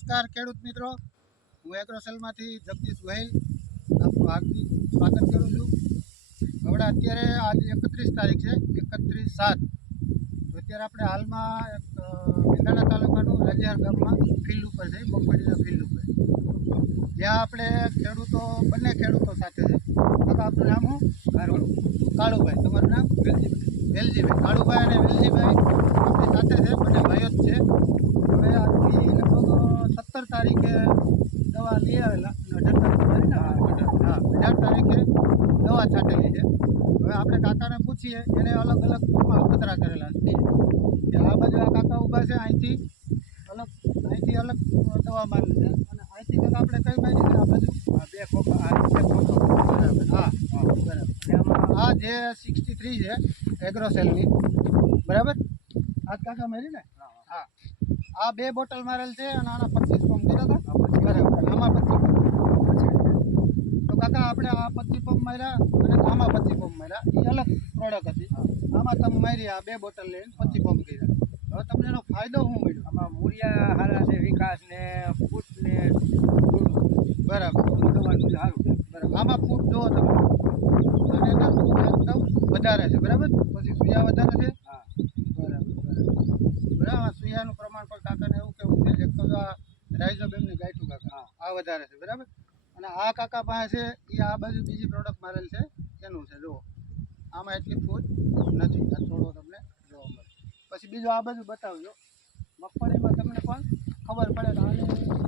નમસ્કાર ખેડૂત મિત્રો. હું એગ્રોસેલમાંથી જગદીશ વહેલ આપનું હાર્દિક સ્વાગત કરું છું. હવે અત્યારે આજે એકત્રીસ તારીખ છે એકત્રીસ સાત. તો અત્યારે આપણે હાલમાં એક મેઘાણા મેંદાણા તાલુકાનું રજિયાર ગામમાં ફિલ્ડ ઉપર છે મગફળીના ફિલ્ડ ઉપર. જ્યાં આપણે ખેડૂતો બંને ખેડૂતો સાથે છે. કાકા આપનું નામ હું કાળુભાઈ. તમારું નામ? વેલજીભાઈ. વેલજીભાઈ. કાળુભાઈ અને વેલજીભાઈ આપણી સાથે છે બંને ભાઈઓ જ છે હવે આજથી લગભગ સત્તર તારીખે દવા લઈ આવેલા. અઢાર તારીખે ને હા અઢાર તારીખે દવા છાંટેલી છે. હવે આપણે કાકાને પૂછીએ એને અલગ અલગ ટૂંકમાં અખતરા કરેલા છે. કે આ બાજુ આ કાકા ઊભા છે અહીંથી અલગ અહીંથી અલગ દવા મારે છે. અને અહીંથી કાકા આપણે કઈ મારી છે? આ બાજુ? બે ખોખા આ બે ખોખા બરાબર. હા બરાબર. આમાં આ જે સિક્સટી થ્રી છે એગ્રોસેલની બરાબર? આ કાકા મારી ને? હા. આ બે બોટલ મારેલ છે અને આના પચીસ પંપ કર્યા હતા બરાબર અને આમાં પચીસ પંપ તો કાકા આપણે આ પચીસ પંપ માર્યા અને આમાં પચીસ પંપ માર્યા. એ અલગ પ્રોડક્ટ હતી. આમાં તમે મારી આ બે બોટલ લઈને પચીસ પંપ કર્યા. હવે તમને એનો ફાયદો શું મળ્યો? આમાં મૂળિયા હારા છે વિકાસ ને ફૂટ ને બરાબર. તમારું સારું બરાબર. આમાં ફૂટ જુઓ તમે. અને એના ફૂટ એકદમ વધારે છે બરાબર? પછી સુયા વધારે છે? હા. બરાબર બરાબર. સુયાનું પ્રમાણ પણ કાકાને એવું કેવું છે એક તો જો આ રાઇઝોબેમની ગાયઠું કાકા. આ વધારે છે બરાબર? અને આ કાકા પાસે છે એ આ બાજુ બીજી પ્રોડક્ટ મારેલ છે એનું છે જુઓ. આમાં એટલી ફૂટ નથી. આ થોડો તમને જોવા મળે. પછી બીજું આ બાજુ બતાવજો. મગફળીમાં તમને પણ ખબર પડે કે આની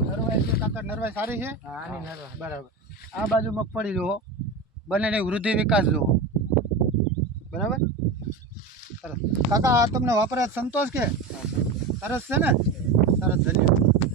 નરવાઈ છે કાકા નરવાઈ સારી છે? આની નરવા બરાબર. આ બાજુ મગફળી જુઓ. બંનેની વૃદ્ધિ વિકાસ જુઓ. બરાબર? સરસ. કાકા આ તમને વાપરે સંતોષ કે? સરસ છે ને? સરસ ધન્યવાદ.